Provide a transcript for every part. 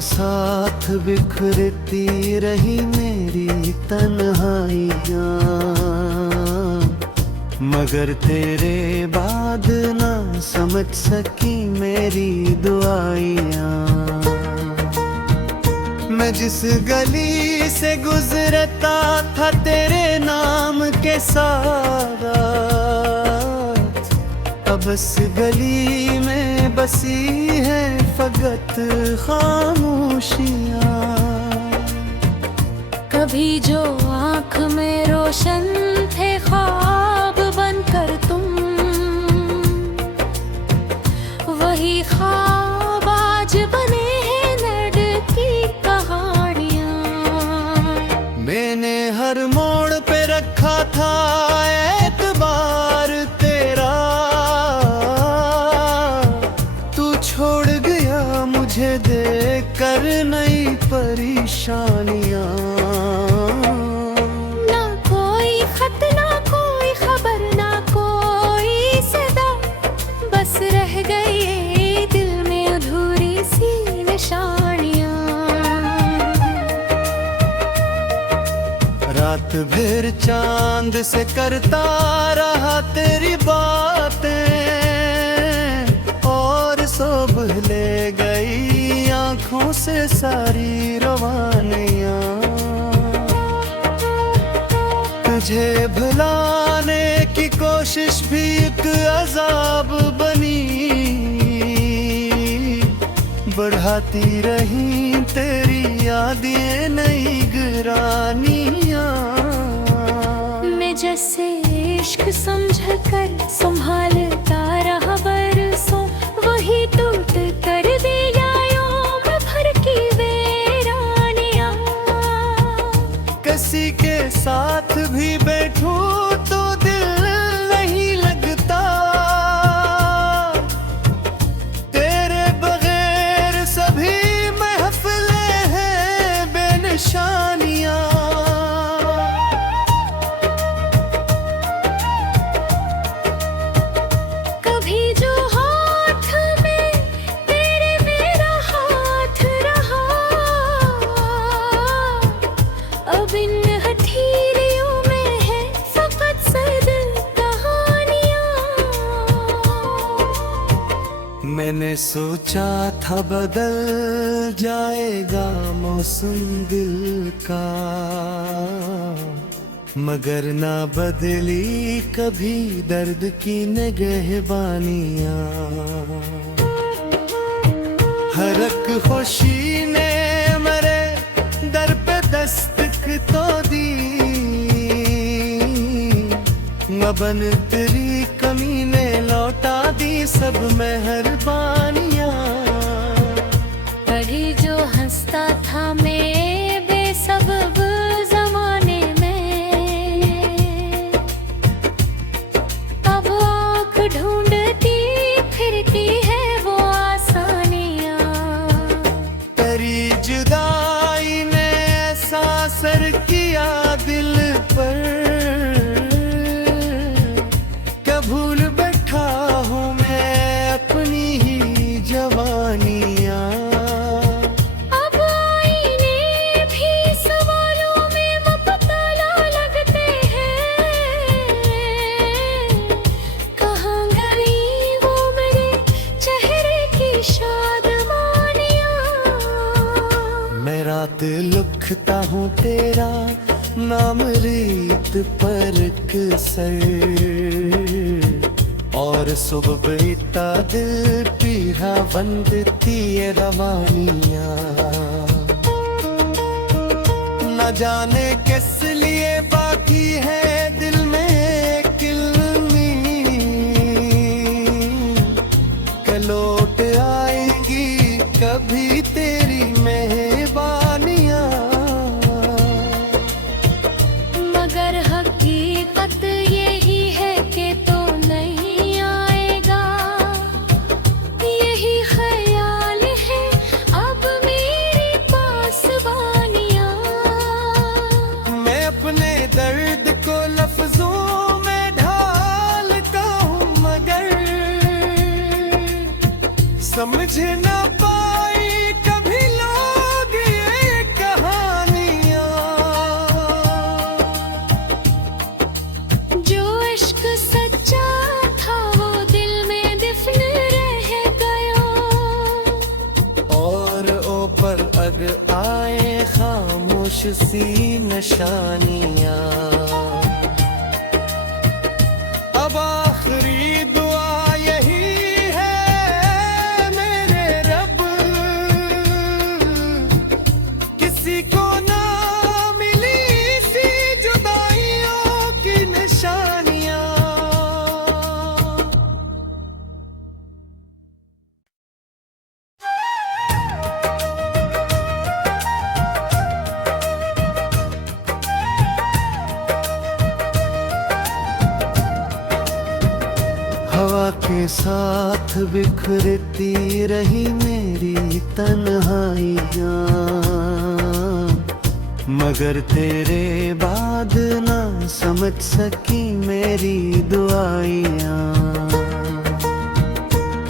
साथ बिखरती रही मेरी तन्हाइयाँ, मगर तेरे बाद ना समझ सकी मेरी दुआइयाँ। मैं जिस गली से गुजरता था तेरे नाम के साथ, अब इस गली में बसी है फकत खामोशियाँ। कभी जो आँख में रोशन थे ख्वाब बनकर तुम, वही ख्वाब आज बने हैं दर्द की कहानियाँ। मैंने हर मोड़ पे रखा था एतबार तेरा, तू छोड़ गया मुझे देख कर नई परेशानियाँ। ना कोई खत, ना कोई खबर, ना कोई सदा, बस रह गई दिल में अधूरी सी निशानियाँ। रात भर चांद से करता रहा तेरी बातें, और सुबह ले गई आँखों से सारी रवानियाँ। तुझे भुलाने की कोशिश भी एक अजाब बनी, बढ़ाती रही तेरी यादें नई गिरानियाँ। मैं जैसे इश्क समझ कर संभालता रहा बरसों, वही टूट कर दिया उम्र भर की वीरानियाँ। किसी के साथ भी बैठूं तो दिल नहीं लगता, तेरे बगैर सभी महफिलें हैं बेनिशानियाँ। कभी जो हाथ में तेरे मेरा हाथ रहा, अब इन हथेलियों में है फकत सर्द कहानियाँ। मैंने सोचा था बदल जाएगा मौसम दिल का, मगर ना बदली कभी दर्द की निगहबानियाँ। हर एक खुशी ने मेरे दर पे दस्तक तो दी, मबन तेरी कमी ने लौटा दी सब मेहरबानियाँ। कभी जो हंसता था मैं बेसबब जमाने में, अब आँख ढूंढती फिरती है वो आसानियाँ। तेरी जुदाई ने ऐसा असर किया दिल पर, क्या भूल बैठा हूँ मैं अपनी ही जवानियाँ। अब आईने भी सवालों में मुब्तला लगते हैं, कहाँ गई वो मेरे चेहरे की शादमानियाँ। मैं रात लिखता हूँ तेरा नाम रेत पर सर, और सुबह बीता दिल पीहा बंदती ये रवानियाँ। न जाने किस लिए बाकी है दिल में किलमी, लौट आएगी कभी तेरी मेहरबानियाँ। मगर हकीकत यही है कि तो नहीं आएगा, यही ख्याल है अब मेरे पास बानियाँ। मैं अपने दर्द को लफ्जों में ढालता हूँ, मगर समझ ना पाई कभी लोग खामोश सी निशानियां। अब आखिरी दुआ यही है मेरे रब, किसी को ना मिली सी जुदाइयों की निशानियां। हवा के साथ बिखरती रही मेरी तन्हाइयाँ, मगर तेरे बाद ना समझ सकी मेरी दुआइयाँ।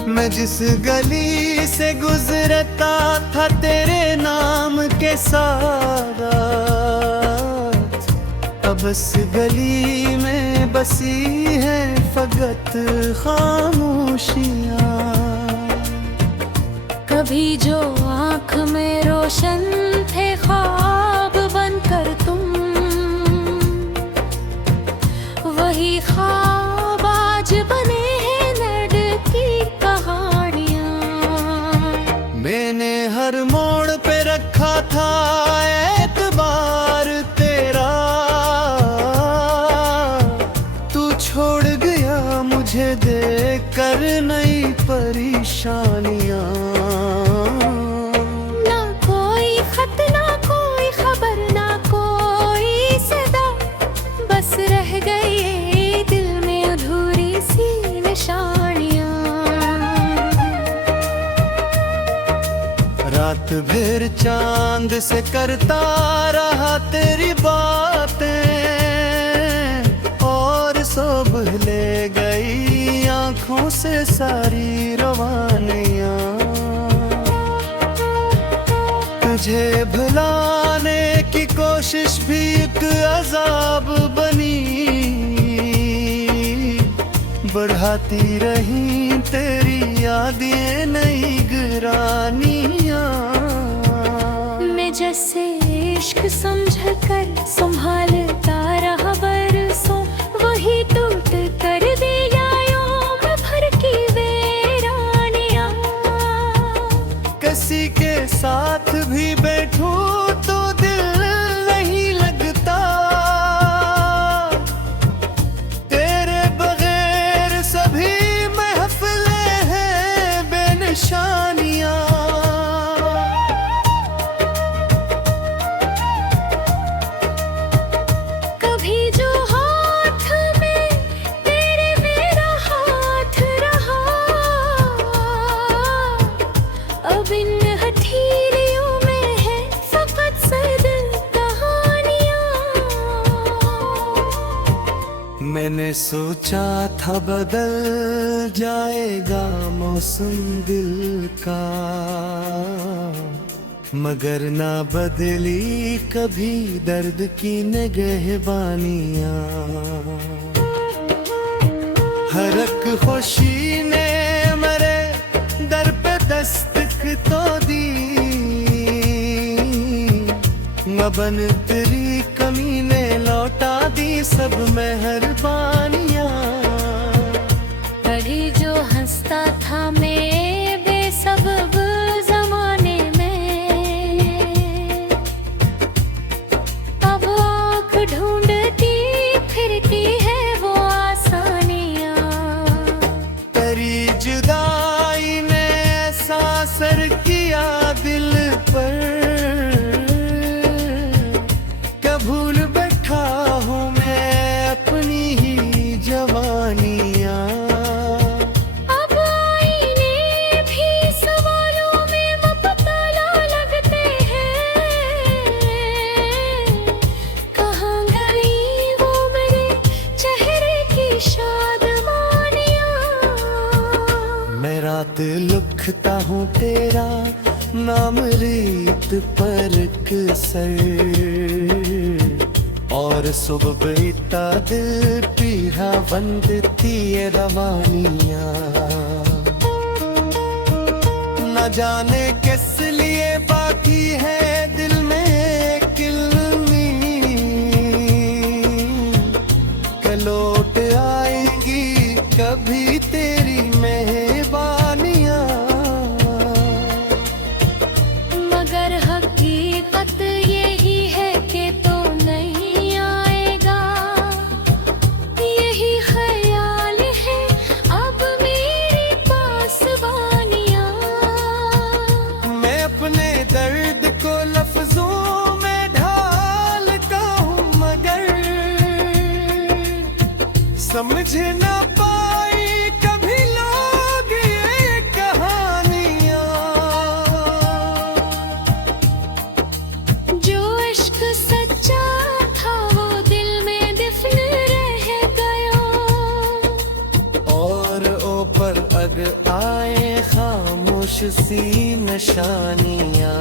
मैं जिस गली से गुजरता था तेरे नाम के साथ, अब इस गली में बसी है फकत खामोशियाँ। कभी जो आँख में रोशन थे ख्वाब बनकर तुम, वही ख्वाब आज बने हैं दर्द की कहानियाँ। मैंने हर मोड़ पे रखा था एतबार तेरा, तू छोड़ गया मुझे देख कर नई परेशानियाँ। ना कोई खत ना कोई खबर ना कोई सदा, बस रह गए दिल में अधूरी सी निशानियाँ। रात भर चांद से करता रहा तेरी बातें, और सुबह ले गई आँखों से सारी रवानियाँ। तुझे भुलाने की कोशिश भी एक अजाब बनी, बढ़ाती रही तेरी यादें नई गिरानियाँ। मैं जैसे इश्क समझ कर संभालता रहा बरसों, वही टूट कर दिया यूं भर की वीरानियाँ। किसी के साथ भी बैठूं तो दिल नहीं लगता, तेरे बगैर सभी महफिलें हैं बेनिशानियाँ। कभी जो हाथ में तेरे मेरा हाथ रहा, अब इन हथेलियों में है फकत सर्द कहानियाँ। मैंने सोचा था बदल जाएगा मौसम दिल का, मगर ना बदली कभी दर्द की निगहबानियाँ। हर एक खुशी ने मेरे दर पे दस्तक तो दी, मबन तेरी कमी ने लौटा दी सब मेहरबानियाँ। कभी जो हंसता था मैं बेसबब जमाने में, अब आँख ढूंढती फिरती है वो आसानियाँ। तेरी जुदाई ने ऐसा असर किया दिल पर, क्या भूल बैठा हूँ मैं अपनी ही जवानियाँ। अब आईने भी सवालों में मुबतला लगते हैं, कहाँ गई वो मेरे चेहरे की शादमानियाँ। मैं रात लिखता हूँ तेरा नाम रेत पर सर, और सुबह बीता दिल पीढ़ा बंदती रवानियाँ। न जाने किस लिए बाकी है दिल में किल समझ ना पाई कभी लोग ये कहानियां। जो इश्क सच्चा था वो दिल में दफन रह गया, और ऊपर अग आए खामोश सी निशानियां।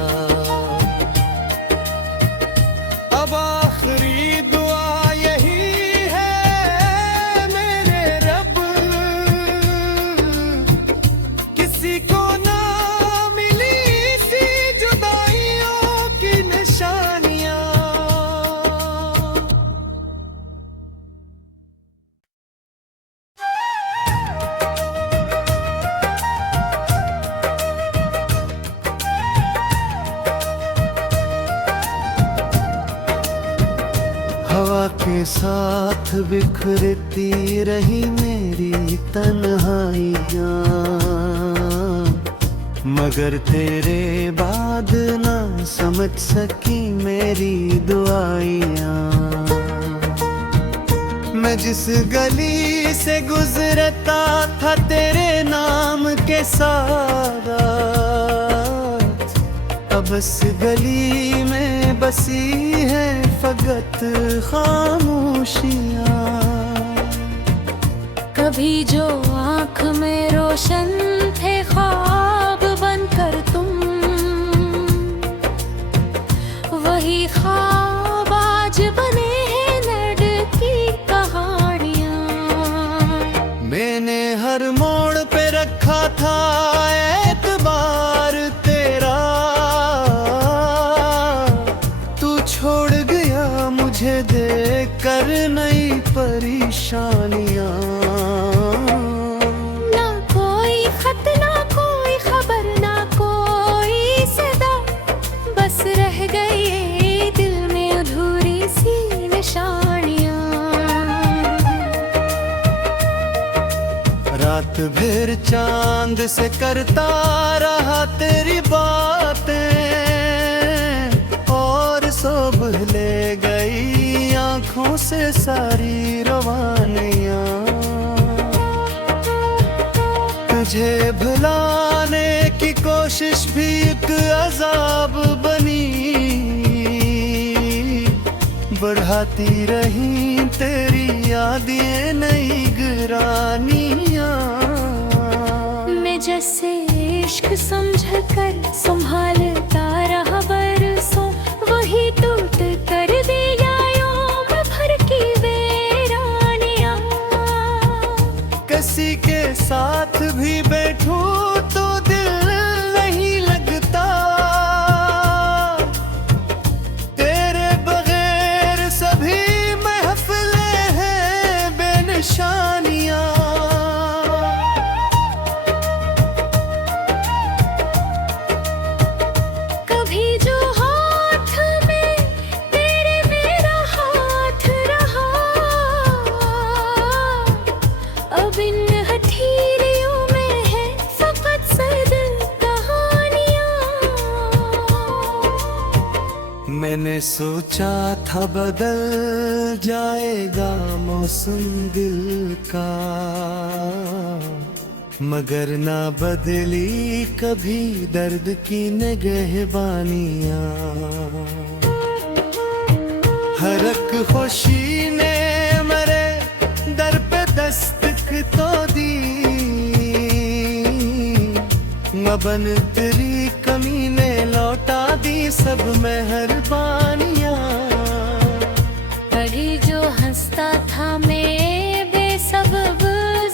अब आखिरी दुआ यही है मेरे रब, किसी को ना मिली सी जुदाइयों की निशानियां। हवा के साथ बिखरती रही मेरी तन्हाइयाँ, मगर तेरे बाद ना समझ सकी मेरी दुआइयाँ। मैं जिस गली से गुजरता था तेरे नाम के साथ, अब इस गली में बसी है फकत खामोशियाँ। कभी जो आँख में रोशन थे ख्वाब बनकर तुम, वही ख्वाब आज बने हैं दर्द की कहानियाँ। मैंने हर मोड़ पे रखा था एतबार तेरा, तू छोड़ गया मुझे देख कर नई परेशानियाँ। ना कोई खत ना कोई खबर ना कोई सदा, बस रह गई दिल में अधूरी सी निशानियाँ। रात भर चांद से करता रहा तेरी बातें, और सुबह ले गई आंखों से सारी रवानियाँ। तुझे भुलाने की कोशिश भी एक अजाब बनी, बढ़ाती रही तेरी यादें नई गिरानियाँ। मैं जैसे इश्क समझ कर संभालता रहा बरसों, वही टूट कर दिया योम भर की वीरानियाँ। किसी के साथ भी बैठूं तो दिल नहीं लगता, तेरे बगैर सभी महफिलें हैं बेनिशानियाँ। कभी जो हाथ में तेरे मेरा हाथ रहा, अब इन हथेलियों में है फकत सर्द कहानियाँ। मैंने सोचा था बदल जाएगा मौसम दिल का, मगर ना बदली कभी दर्द की निगहबानियाँ। हर एक खुशी ने मेरे दर पे दस्तक तो दी, मबन तेरी कमी ने लौटा दी सब मेहरबानियाँ। कभी जो हंसता था मैं बेसबब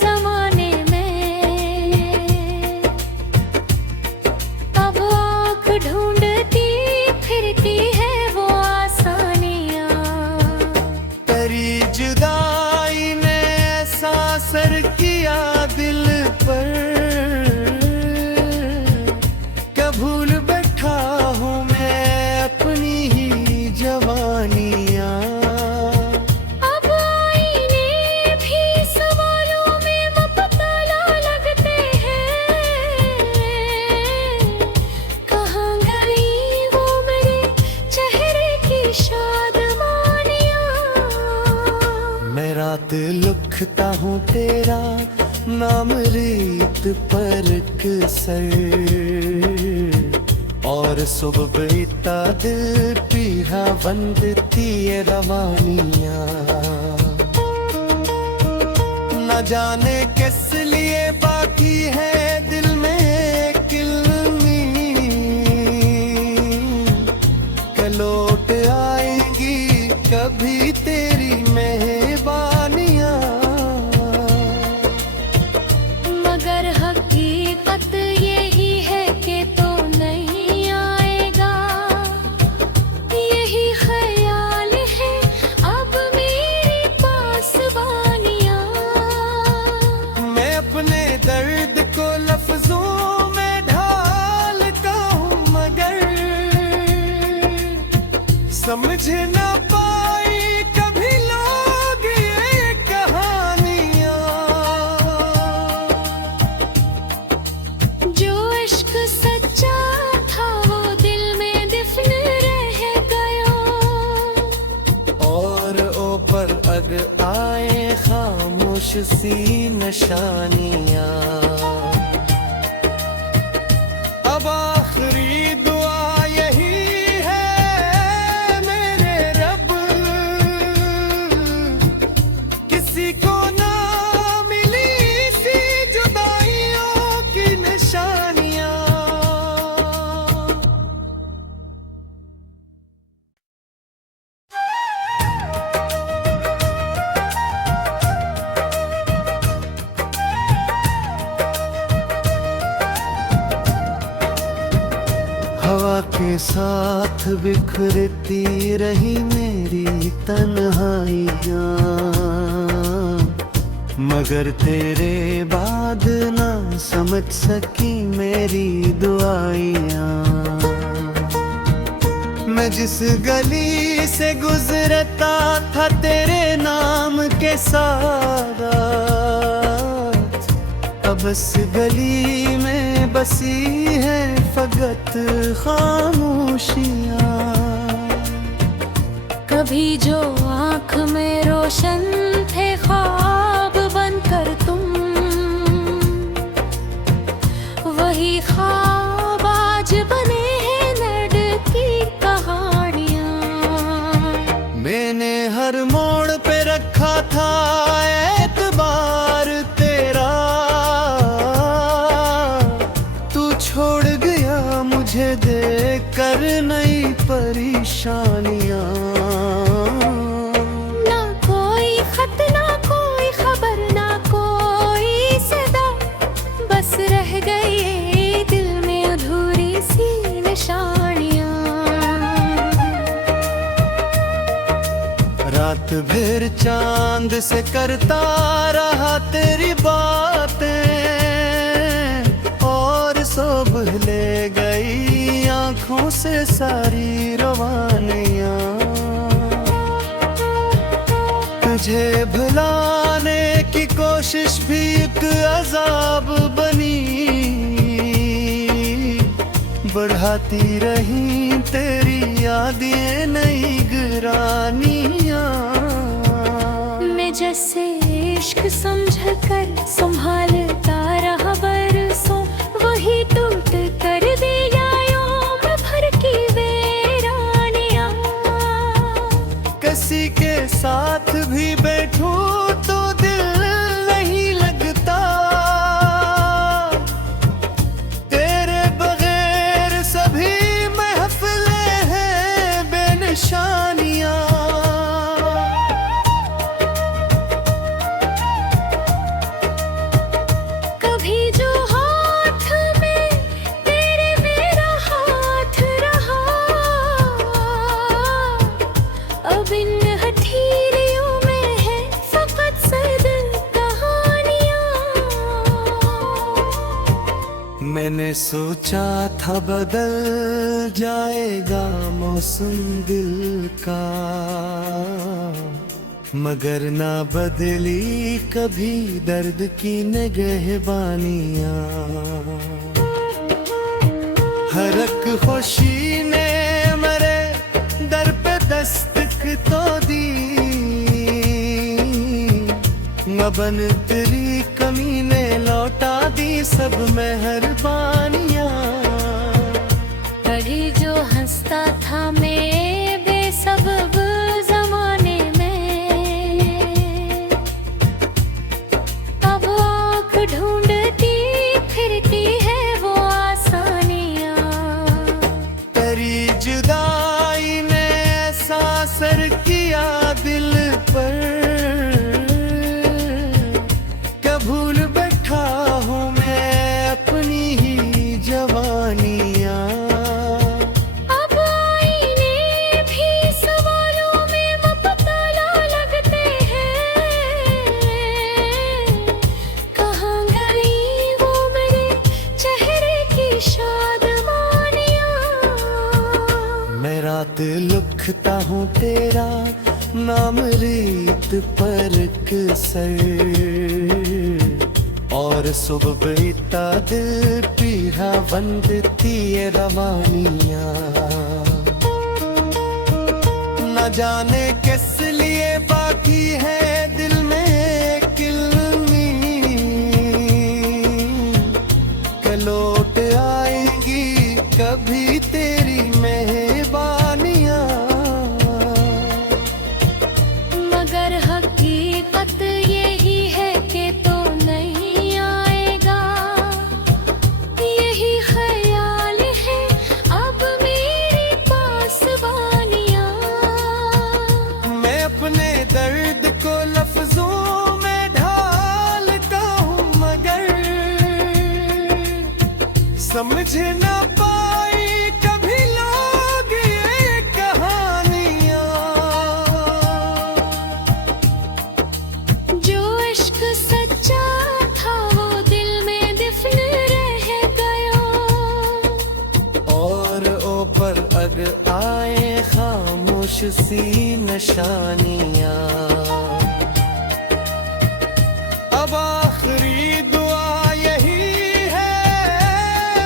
जमाने में, अब आँख ढूंढती फिरती है वो आसानियाँ। तेरी जुदाई ने ऐसा असर किया दिल पर, क्या भूल बैठा हूँ मैं अपनी ही जवानियाँ। अब आईने भी सवालों में मुबतला लगते हैं, कहाँ गई वो मेरे चेहरे की शादमानियाँ। मैं रात लुक लिखता हूँ तेरा नाम रीत पर सर, और सुबह बीता दिल पीहा बंदती ये रवानियाँ। न जाने किस लिए बाकी है दिल में किलमी, लौट आएगी कभी तेरी मेहरबानियाँ। मगर हकीकत यही है कि तो नहीं आएगा, यही ख्याल है अब मेरे पास बानियाँ। मैं अपने दर्द को लफ्जों में ढालता हूँ मगर समझ ना पाई कभी लोग ये कहानियाँ। जो इश्क सच्चा था वो दिल में दफन रह गया, और ऊपर अग आए खामोश सी निशानियाँ। अब आखिरी दुआ यही है मेरे रब, किसी को ना मिली सी जुदाइयों की निशानियाँ। हवा के साथ बिखरती रही मेरी तन्हाइयाँ, मगर तेरे बाद ना समझ सकी मेरी दुआइयाँ। मैं जिस गली से गुजरता था तेरे नाम के साथ, अब इस गली में बसी है फकत खामोशियाँ। कभी जो आँख में रोशन थे ख्वाब बनकर तुम, वही ख्वाब आज बने हैं नर्ड की कहानियाँ। मैंने हर मोड़ पे रखा था एतबार तेरा, तू छोड़ गया मुझे देख कर नई परेशानियाँ। ना कोई खत ना कोई खबर ना कोई सदा, बस रह गई दिल में अधूरी सी निशानियाँ। रात भर चांद से करता रहा तेरी बातें, और सुबह ले गई आँखों से सारी रवानियाँ। तुझे भुलाने की कोशिश भी एक अजाब बनी, बढ़ाती रही तेरी यादें नई गिरानियाँ। मैं जैसे इश्क समझ कर संभालता रहा बरसों, वही टूट कर दिया उम्र भर की वीरानियाँ। किसी के साथ भी बैठूं तो दिल नहीं लगता, तेरे बगैर सभी महफिलें हैं बेनिशानियाँ। कभी जो हाथ में तेरे मेरा हाथ रहा, अब इन हथेलियों में है फकत सर्द कहानियाँ। मैंने सोचा था बदल जाएगा मौसम दिल का, मगर ना बदली कभी दर्द की निगहबानियाँ। हर एक खुशी ने मेरे दर पे दस्तक तो दी, बबन तेरी कमी ने लौटा दी सब मेहरबानियाँ। कभी जो हंसता था मैं बेसबब जमाने में, अब आँख ढूंढती फिरती है वो आसानियाँ। तेरी जुदाई ने ऐसा असर किया दिल पर, क्या भूल बैठा हूँ मैं अपनी ही जवानियाँ। अब आईने भी सवालों में मुबतला लगते हैं, कहाँ गई वो मेरे चेहरे की शादमानियाँ। मैं रात लिखता हूँ तेरा नाम रेत पर सर, और सुबह बीता दिल पीहा बंदती है रवानियाँ। न जाने किस लिए बाकी है दिल में किलनी, के लौट आएगी कभी तेरी मेहरबानियाँ। मगर हकीकत यही है कि तो नहीं आएगा, यही ख्याल है अब मेरे पास बानियाँ। मैं अपने दर्द को लफ्जों में ढालता हूँ मगर समझ ना पाई कभी लोग ये कहानियाँ। जो इश्क सच्चा था वो दिल में दिफन रह गया, और ऊपर अग आए खामोश सी निशानियाँ। अब आखिरी दुआ यही है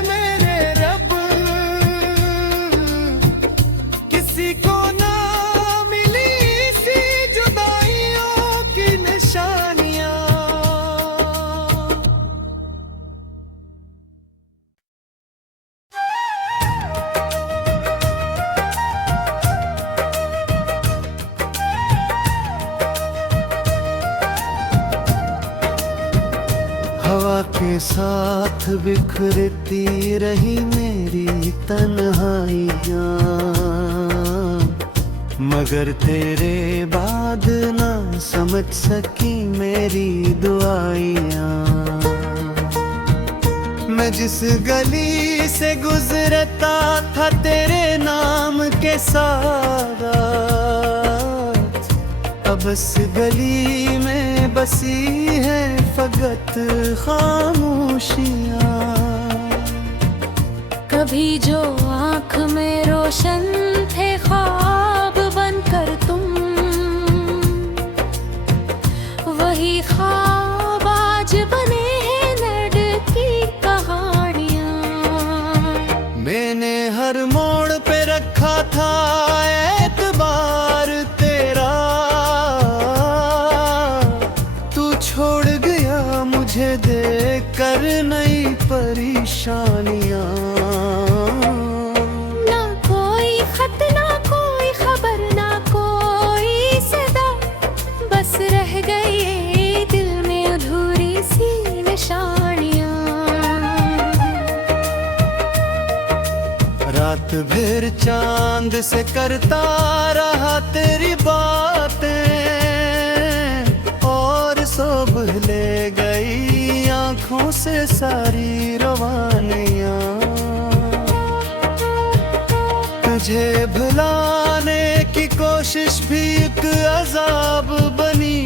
मेरे रब, किसी को ना मिली सी जुदाइयों की निशानियाँ। हवा के साथ बिखरती रही मेरी तन्हाइयाँ, मगर तेरे बाद ना समझ सकी मेरी दुआइयाँ। मैं जिस गली से गुजरता था तेरे नाम के साथ, अब इस गली में बसी है फकत खामोशियाँ। कभी जो आँख में रोशन थे ख्वाब बनकर तुम, वही ख्वाब आज बने हैं दर्द की कहानियाँ। मैंने हर मोड़ पे रखा था एतबार तेरा, तू छोड़ गया मुझे देख कर नई परेशानियाँ। ना कोई खत ना कोई खबर ना कोई सदा, बस रह गई दिल में अधूरी सी निशानियाँ। रात भर चांद से करता रहा तेरी बातें, और सुबह ले गई आँखों से सारी रवानियाँ। तुझे भुलाने की कोशिश भी एक अजाब बनी,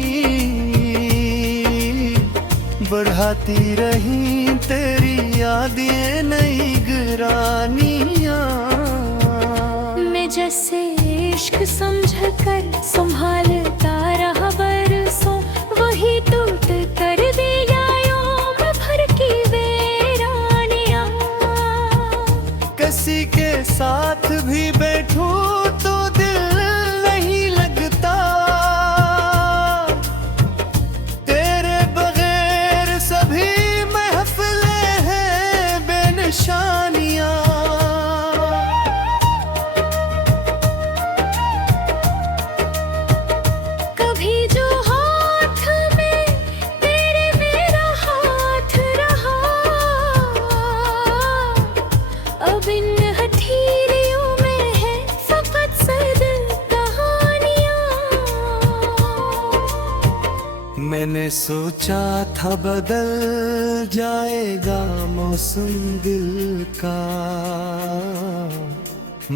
बढ़ाती रही तेरी यादें नई गिरानियाँ। मैं जैसे इश्क समझकर संभालता रहा बरसों, वही टूट कर दिया यूं भर की वीरानियाँ। किसी के साथ भी बैठूं तो दिल नहीं लगता, तेरे मैंने सोचा था बदल जाएगा मौसम दिल का,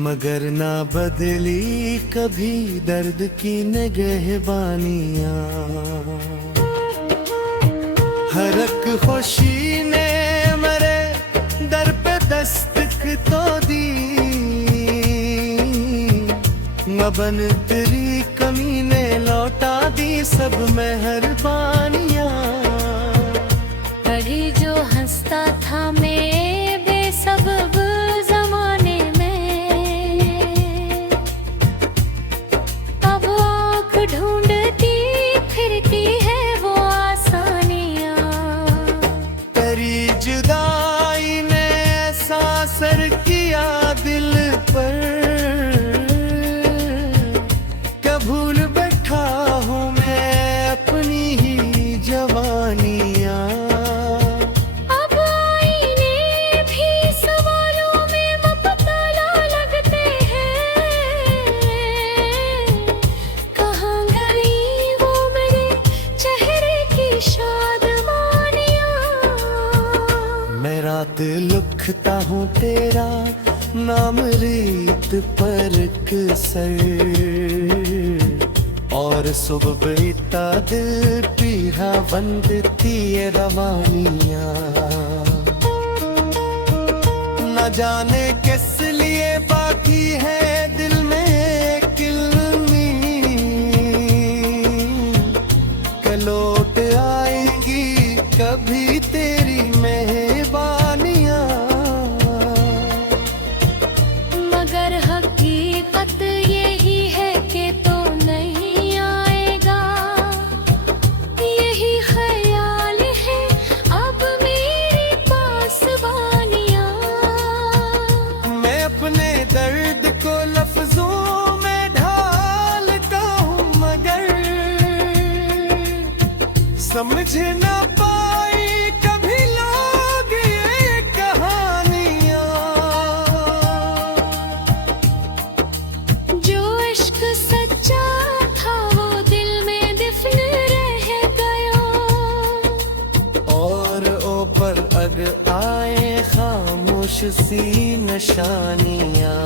मगर ना बदली कभी दर्द की निगहबानियां। हर एक खुशी ने मेरे दर पे दस्तक तो दी, मबन तेरी कमी ने लौटा दी सब मेहरबानियां। कभी जो हंसता था मैं बेसबब जमाने में, अब आँख ढूंढती फिरती है वो आसानियाँ। तेरी जुदाई ने ऐसा असर किया दिल पर, क्या भूल बैठा हूँ मैं अपनी ही जवानियाँ। अब आईने भी सवालों में मुबतला लगते हैं, कहाँ गई वो मेरे चेहरे की शादमानियाँ। मैं रात लिखता हूँ तेरा नाम रेत पर सर, और सुबह बीता दिल पीहा बंदती है रवानियां। न जाने किस लिए बाकी है दिल में किलमी, लौट आएगी कभी तेरी मेहरबानियां। मगर हकीकत यही है कि तो नहीं आएगा, यही ख्याल है अब मेरे पास बानियाँ। मैं अपने दर्द को लफ्जों में ढालता हूँ, मगर समझ ना पाई कभी लोग ये कहानियाँ। जो इश्क सच्चा था वो दिल में दिफन रह गया, और ऊपर अग आए खामोश सी निशानियाँ।